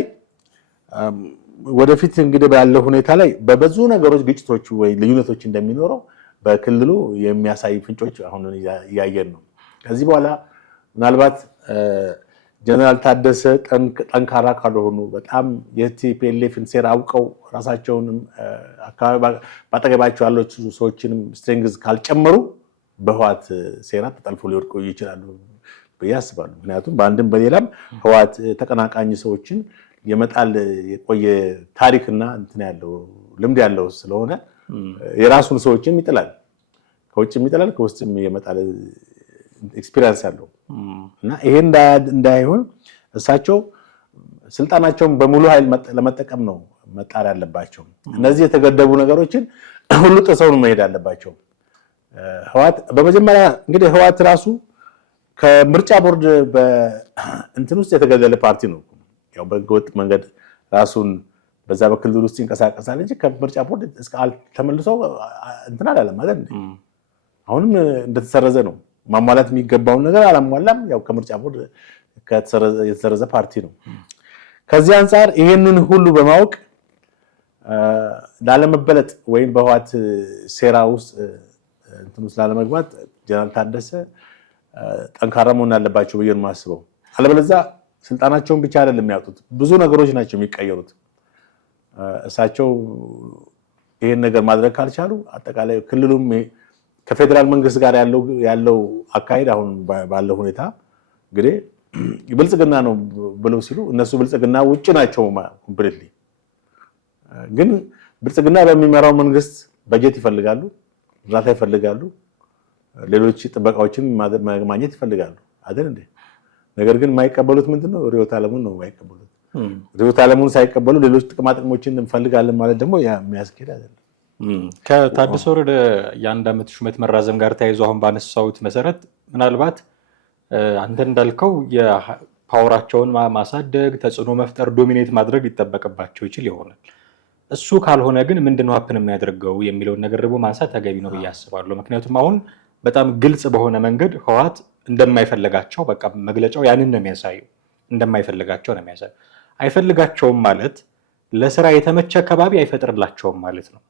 ወደፊት እንግዲህ ባለው ሁኔታ ላይ በብዙ ነገሮች ግጭቶች ወይ ልዩነቶች እንደሚኖረው በክልሉ የሚያሳይ ፍንጮች አሁን እያየን ነው። ከዚህ በኋላ ምናልባት ጀነራል ታደሰ ጠንካራ ካልሆኑ በጣም የቲፒኤልኤፍን ሴራ አውቀው ራሳቸውንም ባጠገባቸው ያሉት ሰዎችንም ስትሬንግዝ ካልጨመሩ በህወሓት ሴራ ተጠልፎ ሊወድቁ ይችላሉ ብዬ አስባለሁ። ምክንያቱም በአንድም በሌላም ህወሓት ተቀናቃኝ ሰዎችን የመጣል የቆየ ታሪክና እንትን ያለው ልምድ ያለው ስለሆነ የራሱን ሰዎችን ይጥላል፣ ከውጭም ይጥላል፣ ከውስጥም የመጣል ኤክስፒሪየንስ ያለው እና ይሄ እንዳይሆን እሳቸው ስልጣናቸውን በሙሉ ኃይል ለመጠቀም ነው መጣር ያለባቸው። እነዚህ የተገደቡ ነገሮችን ሁሉ ጥሰው መሄድ አለባቸው። ህወሓት በመጀመሪያ እንግዲህ ህወሓት ራሱ ከምርጫ ቦርድ በእንትን ውስጥ የተገለለ ፓርቲ ነው። ያው በህገወጥ መንገድ ራሱን በዛ በክልል ውስጥ ይንቀሳቀሳል እንጂ ከምርጫ ቦርድ እስካል ተመልሶ እንትን አላለም ማለት ነው። አሁንም እንደተሰረዘ ነው። ማሟላት የሚገባውን ነገር አላሟላም። ያው ከምርጫ ቦርድ የተሰረዘ ፓርቲ ነው። ከዚህ አንፃር ይሄንን ሁሉ በማወቅ ላለመበለጥ ወይም በህወሓት ሴራ ውስጥ እንትን ውስጥ ላለመግባት ጀነራል ታደሰ ጠንካራ መሆን አለባቸው ብዬ ነው የማስበው። አለበለዚያ ስልጣናቸውን ብቻ አይደለም የሚያጡት፣ ብዙ ነገሮች ናቸው የሚቀየሩት። እሳቸው ይሄን ነገር ማድረግ ካልቻሉ አጠቃላይ ክልሉም ከፌደራል መንግስት ጋር ያለው አካሄድ አሁን ባለው ሁኔታ እንግዲህ ብልጽግና ነው ብለው ሲሉ እነሱ ብልጽግና ውጭ ናቸው ኮምፕሊትሊ። ግን ብልጽግና በሚመራው መንግስት በጀት ይፈልጋሉ፣ እርዳታ ይፈልጋሉ፣ ሌሎች ጥበቃዎችን ማግኘት ይፈልጋሉ አይደል እንዴ? ነገር ግን የማይቀበሉት ምንድነው? ርዕዮተ ዓለሙን ነው የማይቀበሉት። ርዕዮተ ዓለሙን ሳይቀበሉ ሌሎች ጥቅማ ጥቅሞችን እንፈልጋለን ማለት ደግሞ ያ የሚያስኬድ አይደለም። ከታደሰ ወረደ የአንድ ዓመት ሹመት መራዘም ጋር ተያይዞ አሁን ባነሳሁት መሰረት ምናልባት አንተ እንዳልከው የፓወራቸውን ማሳደግ፣ ተጽዕኖ መፍጠር፣ ዶሚኔት ማድረግ ሊጠበቅባቸው ይችል ይሆናል። እሱ ካልሆነ ግን ምንድነው ሀፕን የሚያደርገው የሚለውን ነገር ደግሞ ማንሳት ተገቢ ነው ብዬ አስባለሁ። ምክንያቱም አሁን በጣም ግልጽ በሆነ መንገድ ህወሓት እንደማይፈልጋቸው በቃ መግለጫው ያንን ነው የሚያሳየው። እንደማይፈልጋቸው ነው የሚያሳየው። አይፈልጋቸውም ማለት ለስራ የተመቸ ከባቢ አይፈጥርላቸውም ማለት ነው።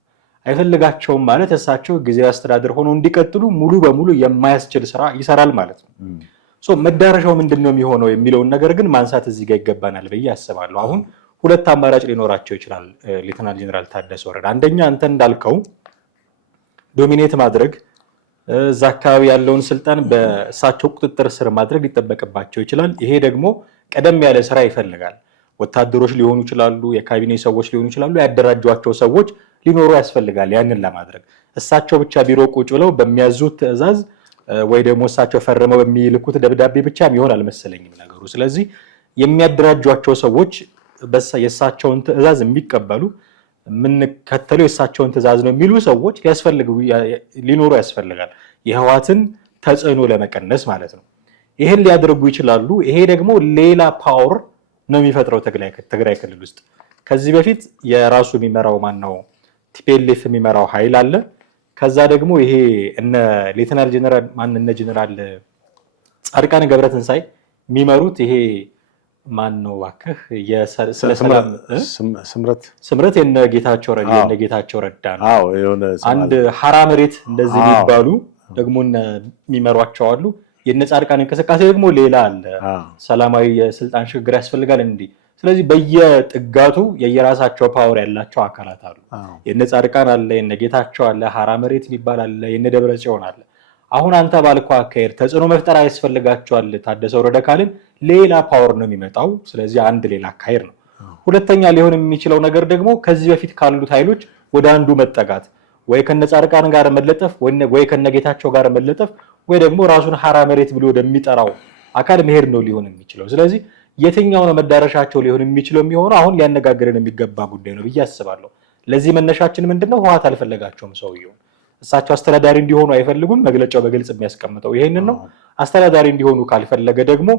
አይፈልጋቸውም ማለት እሳቸው ጊዜያዊ አስተዳደር ሆነው እንዲቀጥሉ ሙሉ በሙሉ የማያስችል ስራ ይሰራል ማለት ነው። መዳረሻው ምንድነው የሚሆነው የሚለውን ነገር ግን ማንሳት እዚህ ጋር ይገባናል ብዬ አስባለሁ። አሁን ሁለት አማራጭ ሊኖራቸው ይችላል ሌተናል ጀነራል ታደሰ ወረደ። አንደኛ አንተ እንዳልከው ዶሚኔት ማድረግ፣ እዛ አካባቢ ያለውን ስልጣን በእሳቸው ቁጥጥር ስር ማድረግ ሊጠበቅባቸው ይችላል። ይሄ ደግሞ ቀደም ያለ ስራ ይፈልጋል። ወታደሮች ሊሆኑ ይችላሉ፣ የካቢኔ ሰዎች ሊሆኑ ይችላሉ፣ ያደራጇቸው ሰዎች ሊኖሩ ያስፈልጋል። ያንን ለማድረግ እሳቸው ብቻ ቢሮ ቁጭ ብለው በሚያዙት ትዕዛዝ ወይ ደግሞ እሳቸው ፈርመው በሚልኩት ደብዳቤ ብቻ የሚሆን አልመሰለኝም ነገሩ። ስለዚህ የሚያደራጇቸው ሰዎች የእሳቸውን ትዕዛዝ የሚቀበሉ የምንከተለው የእሳቸውን ትዕዛዝ ነው የሚሉ ሰዎች ሊኖሩ ያስፈልጋል። የህወሓትን ተጽዕኖ ለመቀነስ ማለት ነው። ይህን ሊያደርጉ ይችላሉ። ይሄ ደግሞ ሌላ ፓወር ነው የሚፈጥረው ትግራይ ክልል ውስጥ። ከዚህ በፊት የራሱ የሚመራው ማነው ቲፒኤልኤፍ የሚመራው ኃይል አለ። ከዛ ደግሞ ይሄ እነ ሌተናል ጀነራል እነ ጀነራል ጻድቃን ገብረትንሳኤ የሚመሩት ይሄ ማነው እባክህ ስለ ሰላም ስምረት የነ ጌታቸው ረዳ ነው። አንድ ሀራ መሬት እንደዚህ የሚባሉ ደግሞ የሚመሯቸው አሉ። የነ ጻድቃን እንቅስቃሴ ደግሞ ሌላ አለ። ሰላማዊ የስልጣን ሽግግር ያስፈልጋል እንዲህ። ስለዚህ በየጥጋቱ የየራሳቸው ፓወር ያላቸው አካላት አሉ። የነ ጻድቃን አለ፣ የነ ጌታቸው አለ፣ ሀራ መሬት የሚባል አለ፣ የነ ደብረጽዮን አለ። አሁን አንተ ባልከው አካሄድ ተጽዕኖ መፍጠር ያስፈልጋቸዋል ታደሰ ወረደ ካልን ሌላ ፓወር ነው የሚመጣው። ስለዚህ አንድ ሌላ አካሄድ ነው። ሁለተኛ ሊሆን የሚችለው ነገር ደግሞ ከዚህ በፊት ካሉት ኃይሎች ወደ አንዱ መጠጋት፣ ወይ ከነ ጻድቃን ጋር መለጠፍ፣ ወይ ከነ ጌታቸው ጋር መለጠፍ፣ ወይ ደግሞ ራሱን ሀራ መሬት ብሎ ወደሚጠራው አካል መሄድ ነው ሊሆን የሚችለው። ስለዚህ የትኛው ነው መዳረሻቸው ሊሆን የሚችለው የሚሆነው አሁን ሊያነጋግረን የሚገባ ጉዳይ ነው ብዬ አስባለሁ። ለዚህ መነሻችን ምንድነው? ህወሓት አልፈለጋቸውም ሰውየውን። እሳቸው አስተዳዳሪ እንዲሆኑ አይፈልጉም። መግለጫው በግልጽ የሚያስቀምጠው ይሄንን ነው። አስተዳዳሪ እንዲሆኑ ካልፈለገ ደግሞ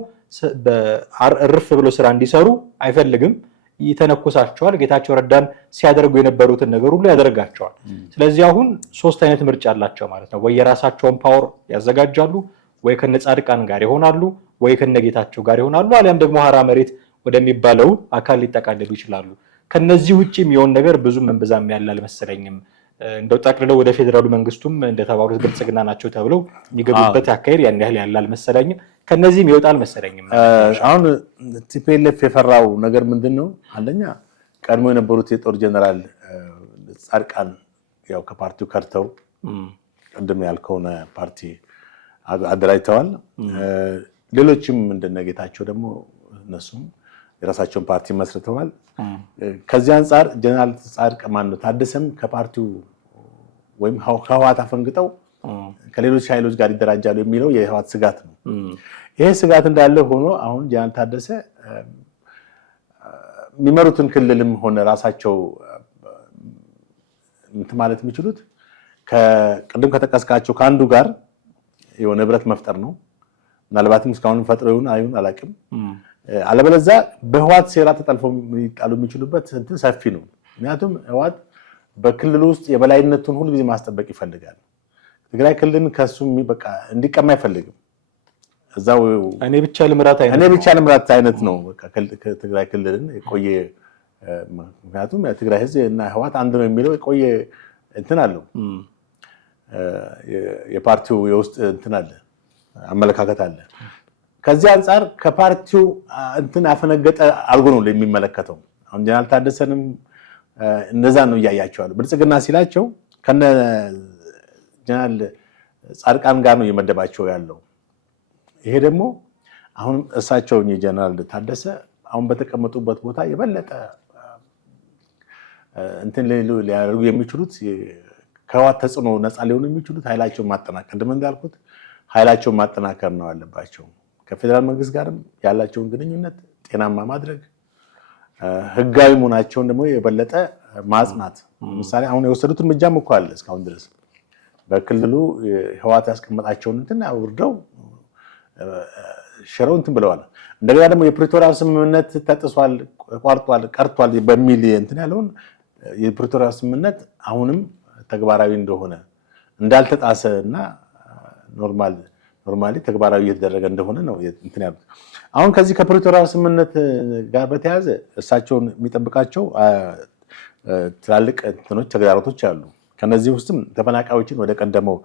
እርፍ ብሎ ስራ እንዲሰሩ አይፈልግም። ይተነኩሳቸዋል። ጌታቸው ረዳን ሲያደርጉ የነበሩትን ነገር ሁሉ ያደርጋቸዋል። ስለዚህ አሁን ሶስት አይነት ምርጫ አላቸው ማለት ነው። ወይ የራሳቸውን ፓወር ያዘጋጃሉ፣ ወይ ከነ ጻድቃን ጋር ይሆናሉ፣ ወይ ከነ ጌታቸው ጋር ይሆናሉ፣ አሊያም ደግሞ ሀራ መሬት ወደሚባለው አካል ሊጠቃለሉ ይችላሉ። ከነዚህ ውጪ የሚሆን ነገር ብዙም መንበዛም ያለ አልመሰለኝም። እንደው ጠቅልለው ወደ ፌደራሉ መንግስቱም እንደተባሉት ብልጽግና ናቸው ተብለው የሚገቡበት አካሄድ ያን ያህል ያለ አልመሰለኝም። ከነዚህም ይወጣል አልመሰለኝም። አሁን ቲፒኤልኤፍ የፈራው ነገር ምንድነው? አንደኛ ቀድሞ የነበሩት የጦር ጀነራል ጻድቃን ያው ከፓርቲው ከርተው ቅድም ያልከውን ፓርቲ አደራጅተዋል። ሌሎችም እንደነጌታቸው ደግሞ እነሱም የራሳቸውን ፓርቲ መስርተዋል። ከዚህ አንጻር ጀነራል ጻድቃን ማነው ታደሰም ከፓርቲው ወይም ከህወሓት አፈንግጠው ከሌሎች ኃይሎች ጋር ይደራጃሉ የሚለው የህወሓት ስጋት ነው። ይሄ ስጋት እንዳለ ሆኖ አሁን ጀነራል ታደሰ የሚመሩትን ክልልም ሆነ ራሳቸው እንትን ማለት የሚችሉት ከቅድም ከተቀስቃቸው ከአንዱ ጋር የሆነ ህብረት መፍጠር ነው። ምናልባትም እስካሁን ፈጥረው ይሁን አይሁን አላውቅም። አለበለዚያ በህዋት ሴራ ተጠልፈው ይጣሉ የሚችሉበት እንትን ሰፊ ነው። ምክንያቱም ህዋት በክልሉ ውስጥ የበላይነቱን ሁሉ ጊዜ ማስጠበቅ ይፈልጋል። ትግራይ ክልልን ከሱ በቃ እንዲቀማ አይፈልግም። እዛው እኔ ብቻ ልምራት አይነት ነው። በቃ ትግራይ ክልልን የቆየ ምክንያቱም የትግራይ ህዝብ እና ህዋት አንድ ነው የሚለው የቆየ እንትን አለው። የፓርቲው የውስጥ እንትን አለ፣ አመለካከት አለ። ከዚህ አንፃር ከፓርቲው እንትን አፈነገጠ አድርጎ ነው የሚመለከተው። አሁን ጀነራል ታደሰንም እንደዛ ነው እያያቸዋል። ብልጽግና ሲላቸው ከነ ጀነራል ጻድቃን ጋር ነው እየመደባቸው ያለው። ይሄ ደግሞ አሁን እሳቸው ጀነራል ታደሰ አሁን በተቀመጡበት ቦታ የበለጠ እንትን ሊያደርጉ የሚችሉት ከህዋት ተጽዕኖ ነፃ ሊሆኑ የሚችሉት ኃይላቸውን ማጠናከር፣ እንደምን እንዳልኩት ኃይላቸውን ማጠናከር ነው ያለባቸው። ከፌዴራል መንግስት ጋርም ያላቸውን ግንኙነት ጤናማ ማድረግ፣ ህጋዊ መሆናቸውን ደግሞ የበለጠ ማጽናት። ለምሳሌ አሁን የወሰዱት እርምጃም እኮ አለ እስካሁን ድረስ በክልሉ ህዋት ያስቀመጣቸውን እንትን አውርደው ሽረው እንትን ብለዋል። እንደገና ደግሞ የፕሪቶሪያ ስምምነት ተጥሷል፣ ቀርቷል በሚል እንትን ያለውን የፕሪቶሪያ ስምምነት አሁንም ተግባራዊ እንደሆነ እንዳልተጣሰ እና ኖርማሊ ተግባራዊ እየተደረገ እንደሆነ ነው እንትን ያሉት። አሁን ከዚህ ከፕሪቶሪያ ስምምነት ጋር በተያያዘ እሳቸውን የሚጠብቃቸው ትላልቅ እንትኖች ተግዳሮቶች አሉ። ከነዚህ ውስጥም ተፈናቃዮችን ወደ ቀደመው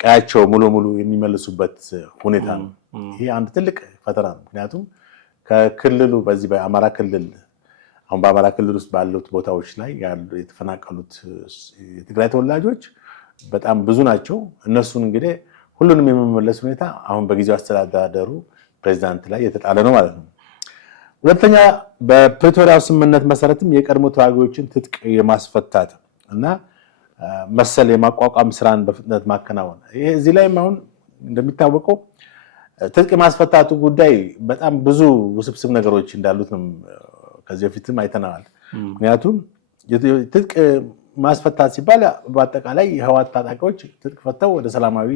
ቀያቸው ሙሉ የሚመልሱበት ሁኔታ ነው። ይሄ አንድ ትልቅ ፈተና ነው። ምክንያቱም ከክልሉ በዚህ በአማራ ክልል አሁን በአማራ ክልል ውስጥ ባሉት ቦታዎች ላይ ያሉ የተፈናቀሉት የትግራይ ተወላጆች በጣም ብዙ ናቸው። እነሱን እንግዲህ ሁሉንም የመመለስ ሁኔታ አሁን በጊዜው አስተዳደሩ ፕሬዚዳንት ላይ የተጣለ ነው ማለት ነው። ሁለተኛ በፕሪቶሪያው ስምምነት መሰረትም የቀድሞ ተዋጊዎችን ትጥቅ የማስፈታት እና መሰል የማቋቋም ስራን በፍጥነት ማከናወን። ይሄ እዚህ ላይም አሁን እንደሚታወቀው ትጥቅ የማስፈታቱ ጉዳይ በጣም ብዙ ውስብስብ ነገሮች እንዳሉት ነው ከዚህ በፊትም አይተናል። ምክንያቱም ትጥቅ ማስፈታት ሲባል በአጠቃላይ የህዋት ታጣቂዎች ትጥቅ ፈተው ወደ ሰላማዊ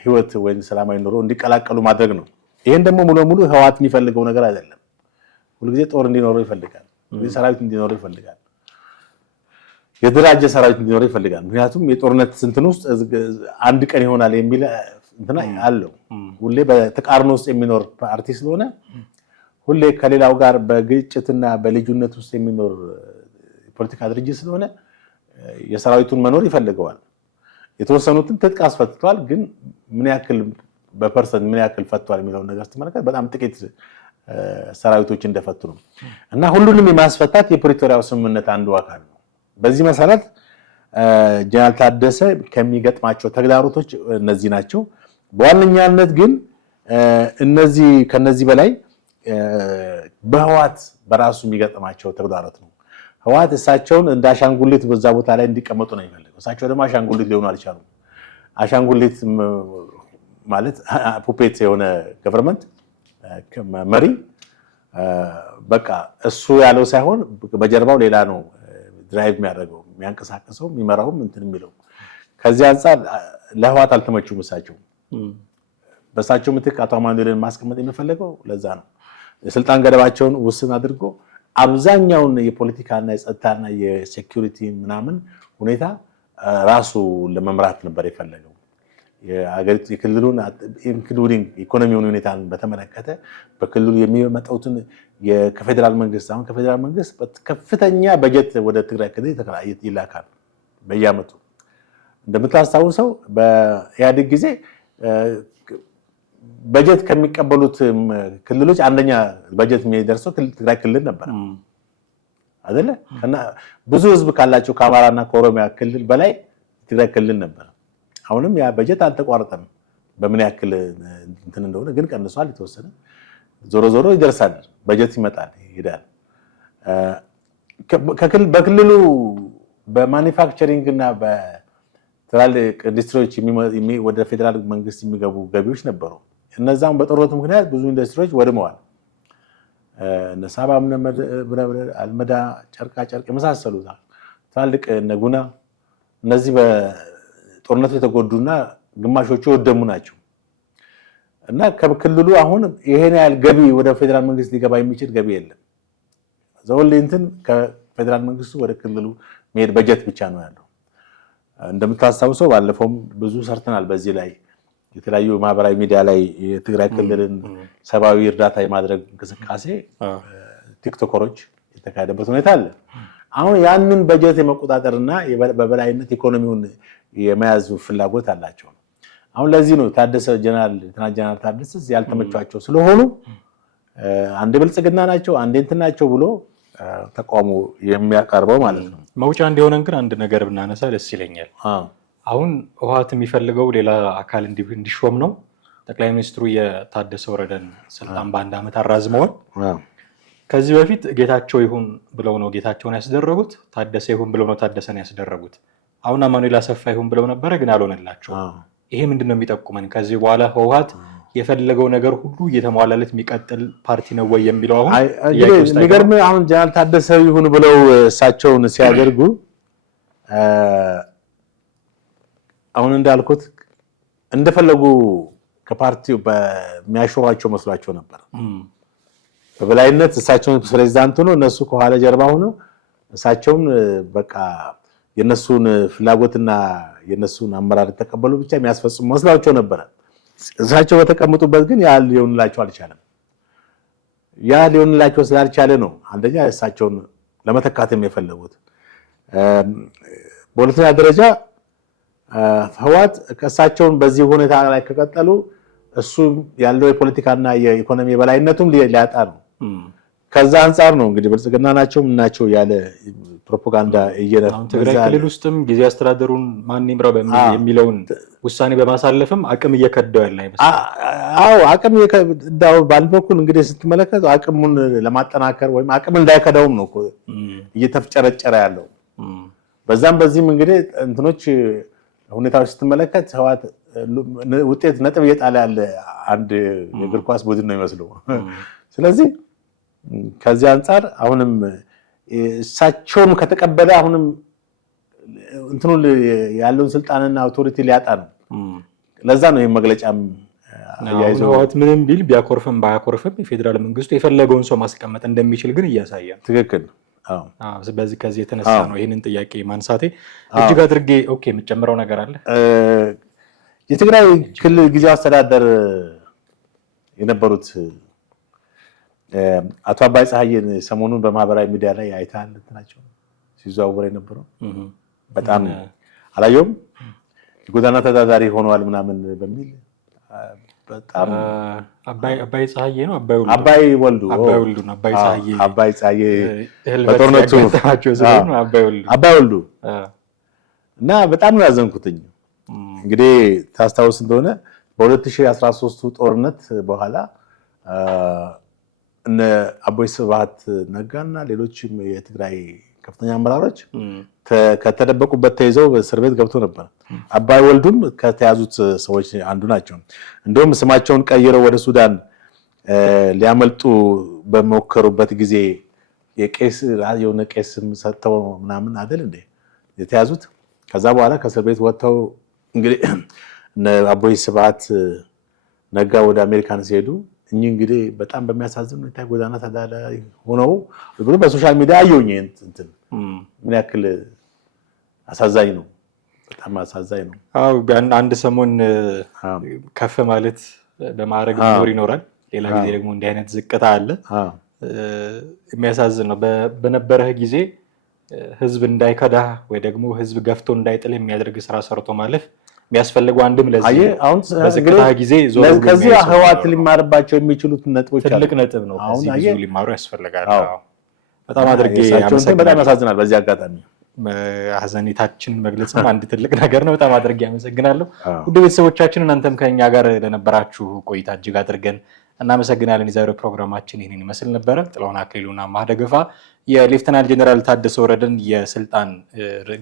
ህይወት ወይም ሰላማዊ ኑሮ እንዲቀላቀሉ ማድረግ ነው። ይሄን ደግሞ ሙሉ ለሙሉ ህዋት የሚፈልገው ነገር አይደለም። ሁልጊዜ ጦር እንዲኖረው ይፈልጋል። ሁልጊዜ ሰራዊት እንዲኖረው ይፈልጋል። የደራጀ ሰራዊት እንዲኖረው ይፈልጋል። ምክንያቱም የጦርነት እንትን ውስጥ አንድ ቀን ይሆናል የሚል እንትና አለው። ሁሌ በተቃርኖ ውስጥ የሚኖር ፓርቲ ስለሆነ ሁሌ ከሌላው ጋር በግጭትና በልዩነት ውስጥ የሚኖር ፖለቲካ ድርጅት ስለሆነ የሰራዊቱን መኖር ይፈልገዋል። የተወሰኑትን ትጥቅ አስፈትቷል፣ ግን ምን ያክል በፐርሰንት ምን ያክል ፈቷል የሚለውን ነገር ስትመለከት በጣም ጥቂት ሰራዊቶች እንደፈቱ ነው። እና ሁሉንም የማስፈታት የፕሪቶሪያው ስምምነት አንዱ አካል ነው። በዚህ መሰረት ጀነራል ታደሰ ከሚገጥማቸው ተግዳሮቶች እነዚህ ናቸው። በዋነኛነት ግን ከነዚህ በላይ በህዋት በራሱ የሚገጥማቸው ተግዳሮት ነው። ህዋት እሳቸውን እንደ አሻንጉሊት በዛ ቦታ ላይ እንዲቀመጡ ነው የሚፈልገው። እሳቸው ደግሞ አሻንጉሊት ሊሆኑ አልቻሉም። አሻንጉሊት ማለት ፑፔት የሆነ ገቨርንመንት መሪ በቃ እሱ ያለው ሳይሆን በጀርባው ሌላ ነው ድራይቭ የሚያደርገው የሚያንቀሳቀሰው የሚመራውም እንትን የሚለው። ከዚህ አንፃር ለህዋት አልተመቹም። እሳቸው በእሳቸው ምትክ አቶ አማኑኤልን ማስቀመጥ የሚፈለገው ለዛ ነው። የስልጣን ገደባቸውን ውስን አድርጎ አብዛኛውን የፖለቲካና የጸጥታና የሴኩሪቲ ምናምን ሁኔታ ራሱ ለመምራት ነበር የፈለገው። የሀገሪቱ የክልሉን ኢንክሉዲንግ ኢኮኖሚውን ሁኔታን በተመለከተ በክልሉ የሚመጣውትን ከፌደራል መንግስት አሁን ከፌደራል መንግስት ከፍተኛ በጀት ወደ ትግራይ ክልል ይላካል በየዓመቱ። እንደምታስታውሰው በኢህአዴግ ጊዜ በጀት ከሚቀበሉት ክልሎች አንደኛ በጀት የሚደርሰው ትግራይ ክልል ነበር አይደለ? እና ብዙ ህዝብ ካላቸው ከአማራና ከኦሮሚያ ክልል በላይ ትግራይ ክልል ነበር። አሁንም ያ በጀት አልተቋረጠም። በምን ያክል እንትን እንደሆነ ግን ቀንሷል የተወሰነ። ዞሮ ይደርሳል፣ በጀት ይመጣል ይሄዳል። በክልሉ በማኒፋክቸሪንግ እና በትላልቅ ኢንዱስትሪዎች ወደ ፌዴራል መንግስት የሚገቡ ገቢዎች ነበሩ። እነዛም በጦርነቱ ምክንያት ብዙ ኢንዱስትሪዎች ወድመዋል። ነሳባም አልመዳ ጨርቃ ጨርቅ የመሳሰሉት ትላልቅ ነጉና እነዚህ በጦርነቱ የተጎዱና ግማሾቹ ወደሙ ናቸው እና ከክልሉ አሁን ይሄን ያህል ገቢ ወደ ፌደራል መንግስት ሊገባ የሚችል ገቢ የለም። ዘወልንትን ከፌደራል መንግስቱ ወደ ክልሉ መሄድ በጀት ብቻ ነው ያለው። እንደምታስታውሰው ባለፈውም ብዙ ሰርተናል በዚህ ላይ የተለያዩ ማህበራዊ ሚዲያ ላይ የትግራይ ክልልን ሰብአዊ እርዳታ የማድረግ እንቅስቃሴ ቲክቶከሮች የተካሄደበት ሁኔታ አለ። አሁን ያንን በጀት የመቆጣጠርና በበላይነት ኢኮኖሚውን የመያዝ ፍላጎት አላቸው። አሁን ለዚህ ነው ታደሰ ጀነራል ታደሰ ያልተመቻቸው ስለሆኑ አንዴ ብልጽግና ናቸው አንዴ እንትን ናቸው ብሎ ተቋሙ የሚያቀርበው ማለት ነው። መውጫ እንዲሆነን ግን አንድ ነገር ብናነሳ ደስ ይለኛል። አሁን ህወሓት የሚፈልገው ሌላ አካል እንዲሾም ነው። ጠቅላይ ሚኒስትሩ የታደሰ ወረደን ስልጣን በአንድ ዓመት አራዝመዋል። ከዚህ በፊት ጌታቸው ይሁን ብለው ነው ጌታቸውን ያስደረጉት፣ ታደሰ ይሁን ብለው ነው ታደሰን ያስደረጉት። አሁን አማኑኤል አሰፋ ይሁን ብለው ነበረ ግን አልሆነላቸው። ይሄ ምንድን ነው የሚጠቁመን? ከዚህ በኋላ ህወሓት የፈለገው ነገር ሁሉ እየተሟላለት የሚቀጥል ፓርቲ ነው ወይ የሚለው አሁን የሚገርም አሁን ጀነራል ታደሰ ይሁን ብለው እሳቸውን ሲያደርጉ አሁን እንዳልኩት እንደፈለጉ ከፓርቲው በሚያሾራቸው መስሏቸው ነበር። በበላይነት እሳቸውን ፕሬዝዳንት ሆኖ እነሱ ከኋላ ጀርባ ሆኖ እሳቸውን በቃ የነሱን ፍላጎትና የነሱን አመራር ተቀበሉ ብቻ የሚያስፈጽሙ መስሏቸው ነበር። እሳቸው በተቀመጡበት ግን ያ ሊሆንላቸው አልቻለም። ያ ሊሆንላቸው ስላልቻለ ነው አንደኛ እሳቸውን ለመተካትም የፈለጉት። በሁለተኛ ደረጃ ህወሓት ከእሳቸውን በዚህ ሁኔታ ላይ ከቀጠሉ እሱ ያለው የፖለቲካና የኢኮኖሚ የበላይነቱም ሊያጣ ነው። ከዛ አንጻር ነው እንግዲህ ብልጽግና ናቸው ምናቸው ያለ ፕሮፓጋንዳ ትግራይ ክልል ውስጥም ጊዜ አስተዳደሩን ማን ይምራው የሚለውን ውሳኔ በማሳለፍም አቅም እየከዳው ያለ አይመስልም። አዎ አቅም እየከዳው ባልበኩል እንግዲህ ስትመለከቱ አቅሙን ለማጠናከር ወይም አቅም እንዳይከዳውም ነው እየተፍጨረጨረ ያለው። በዛም በዚህም እንግዲህ እንትኖች ሁኔታዎች ስትመለከት ህወሓት ውጤት ነጥብ እየጣለ ያለ አንድ የእግር ኳስ ቡድን ነው የሚመስለው። ስለዚህ ከዚህ አንጻር አሁንም እሳቸውም ከተቀበለ አሁንም እንትኑ ያለውን ስልጣንና አውቶሪቲ ሊያጣ ነው። ለዛ ነው ይሄን መግለጫም ያይዘው ህወሓት ምንም ቢል ቢያኮርፍም ባያኮርፍም የፌደራል መንግስቱ የፈለገውን ሰው ማስቀመጥ እንደሚችል ግን እያሳየ ነው። ትክክል። በዚህ ከዚህ የተነሳ ነው ይሄንን ጥያቄ ማንሳቴ እጅግ አድርጌ የምጨምረው ነገር አለ። የትግራይ ክልል ጊዜያዊ አስተዳደር የነበሩት አቶ አባይ ፀሐይን ሰሞኑን በማህበራዊ ሚዲያ ላይ አይታል እንትናቸው ሲዘዋወር የነበረው በጣም አላየውም። የጎዳና ተዳዳሪ ሆነዋል ምናምን በሚል በጣም አባይ ፀሐይ ነው አባይ ወልዱ አባይ ፀሐይ በጦርነቱ አባይ ወልዱ እና በጣም ነው ያዘንኩትኝ። እንግዲህ ታስታውስ እንደሆነ በ2013 ጦርነት በኋላ እነ አቦይ ስብሃት ነጋና ሌሎችም የትግራይ ከፍተኛ አመራሮች ከተደበቁበት ተይዘው እስር ቤት ገብቶ ነበር። አባይ ወልዱም ከተያዙት ሰዎች አንዱ ናቸው። እንደውም ስማቸውን ቀይረው ወደ ሱዳን ሊያመልጡ በመከሩበት ጊዜ የቄስ የሆነ ቄስም ሰጥተው ምናምን አይደል እንዴ የተያዙት። ከዛ በኋላ ከእስር ቤት ወጥተው እንግዲህ እነ አቦይ ስብሃት ነጋ ወደ አሜሪካን ሲሄዱ እኚህ እንግዲህ በጣም በሚያሳዝን ሁኔታ ጎዳና ተዳዳሪ ሆነው ብሎ በሶሻል ሚዲያ አየሁኝ። እንትን ምን ያክል አሳዛኝ ነው፣ በጣም አሳዛኝ ነው። አዎ አንድ ሰሞን ከፍ ማለት በማዕረግ ይኖራል፣ ሌላ ጊዜ ደግሞ እንዲህ አይነት ዝቅታ አለ። የሚያሳዝን ነው። በነበረህ ጊዜ ህዝብ እንዳይከዳህ ወይ ደግሞ ህዝብ ገፍቶ እንዳይጥል የሚያደርግ ስራ ሰርቶ ማለፍ የሚያስፈልገው አንድም ለዚህ አሁን በዝቅታ ጊዜ ከዚህ ህወሓት ሊማርባቸው የሚችሉት ነጥቦች ትልቅ ነጥብ ነው። ከዚህ ብዙ ሊማሩ ያስፈልጋል። በጣም አድርጌ በጣም ያሳዝናል። በዚህ አጋጣሚ ሀዘኔታችንን መግለጽም አንድ ትልቅ ነገር ነው። በጣም አድርጌ አመሰግናለሁ። ውድ ቤተሰቦቻችን እናንተም ከኛ ጋር ለነበራችሁ ቆይታ እጅግ አድርገን እናመሰግናለን። የዛሬው ፕሮግራማችን ይህንን ይመስል ነበረ። ጥላሁን አክሊሉና ማህደገፋ የሌፍተናንት ጀነራል ታደሰ ወረደን የስልጣን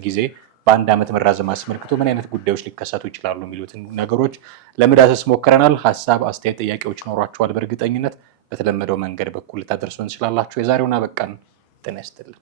ጊዜ በአንድ ዓመት መራዘም አስመልክቶ ምን አይነት ጉዳዮች ሊከሰቱ ይችላሉ የሚሉትን ነገሮች ለመዳሰስ ሞክረናል። ሀሳብ፣ አስተያየት፣ ጥያቄዎች ኖሯችኋል በእርግጠኝነት በተለመደው መንገድ በኩል ልታደርሱን ትችላላችሁ። የዛሬውን አበቃን። ጤና ይስጥልን።